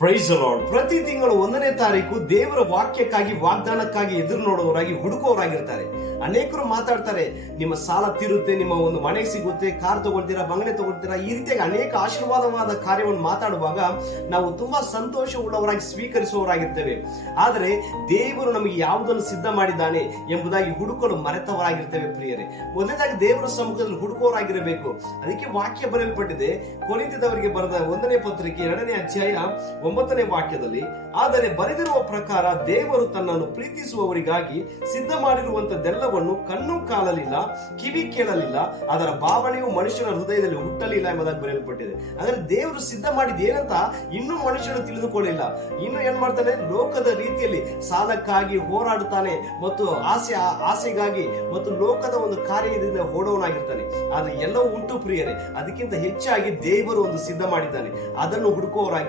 Price lord. ಪ್ರತಿ ತಿಂಗಳು 1ನೇ ತಾರೀಕು ದೇವರ ವಾಕ್ಯಕ್ಕಾಗಿ, ವಾಗ್ದಾನಕ್ಕಾಗಿ ಎದುರು ನೋಡುವವರಾಗಿ, ಹುಡುಕುವವರಾಗಿರ್ತಾರೆ. ಅನೇಕರು ಮಾತಾಡ್ತಾರೆ, ನಿಮ್ಮ ಸಾಲ ತೀರುತ್ತೆ, ನಿಮ್ಮ ಒಂದು ಮನೆ ಸಿಗುತ್ತೆ, ಕಾರ್ ತಗೊಳ್ತೀರಾ, ಬಂಗಲೆ ತಗೊಳ್ತೀರಾ, ಈ ರೀತಿಯಾಗಿ ಅನೇಕ ಆಶೀರ್ವಾದವಾದ ಕಾರ್ಯವನ್ನು ಮಾತಾಡುವಾಗ ನಾವು ತುಂಬಾ ಸಂತೋಷ ಉಳ್ಳವರಾಗಿ ಸ್ವೀಕರಿಸುವವರಾಗಿರ್ತೇವೆ. ಆದರೆ ದೇವರು ನಮಗೆ ಯಾವುದನ್ನು ಸಿದ್ಧ ಮಾಡಿದ್ದಾನೆ ಎಂಬುದಾಗಿ ಹುಡುಕಲು ಮರೆತವರಾಗಿರ್ತೇವೆ. ಪ್ರಿಯರೇ, ಮೊದಲನೇದಾಗಿ ದೇವರ ಸಮ್ಮುಖದಲ್ಲಿ ಹುಡುಕುವವರಾಗಿರಬೇಕು. ಅದಕ್ಕೆ ವಾಕ್ಯ ಬರೆಯಲ್ಪಟ್ಟಿದೆ, ಕೊರಿಂಥದವರಿಗೆ ಬರೆದ 1ನೇ ಪತ್ರಿಕೆ 2ನೇ ಅಧ್ಯಾಯ 9ನೇ ವಾಕ್ಯದಲ್ಲಿ, ಆದರೆ ಬರೆದಿರುವ ಪ್ರಕಾರ ದೇವರು ತನ್ನನ್ನು ಪ್ರೀತಿಸುವವರಿಗಾಗಿ ಸಿದ್ಧ ಮಾಡಿರುವಂತದ್ದೆಲ್ಲವನ್ನು ಕಣ್ಣು ಕಾಣಲಿಲ್ಲ, ಕಿವಿ ಕೇಳಲಿಲ್ಲ, ಅದರ ಭಾವನೆಯು ಮನುಷ್ಯನ ಹೃದಯದಲ್ಲಿ ಹುಟ್ಟಲಿಲ್ಲ ಎಂಬುದಾಗಿ ಬರೆಯಲ್ಪಟ್ಟಿದೆ. ಅಂದ್ರೆ ದೇವರು ಸಿದ್ಧ ಮಾಡಿದ ಏನಂತ ಇನ್ನೂ ಮನುಷ್ಯನು ತಿಳಿದುಕೊಳ್ಳಿಲ್ಲ. ಇನ್ನು ಏನ್ ಮಾಡ್ತಾನೆ, ಲೋಕದ ರೀತಿಯಲ್ಲಿ ಸಾಲಕ್ಕಾಗಿ ಹೋರಾಡುತ್ತಾನೆ ಮತ್ತು ಆಸೆಗಾಗಿ ಮತ್ತು ಲೋಕದ ಒಂದು ಕಾರ್ಯದಿಂದ ಓಡೋನಾಗಿರ್ತಾನೆ. ಆದ್ರೆ ಎಲ್ಲವೂ ಉಂಟು ಪ್ರಿಯರೇ, ಅದಕ್ಕಿಂತ ಹೆಚ್ಚಾಗಿ ದೇವರು ಒಂದು ಸಿದ್ಧ ಮಾಡಿದ್ದಾನೆ. ಅದನ್ನು ಹುಡುಕುವವರಾಗಿ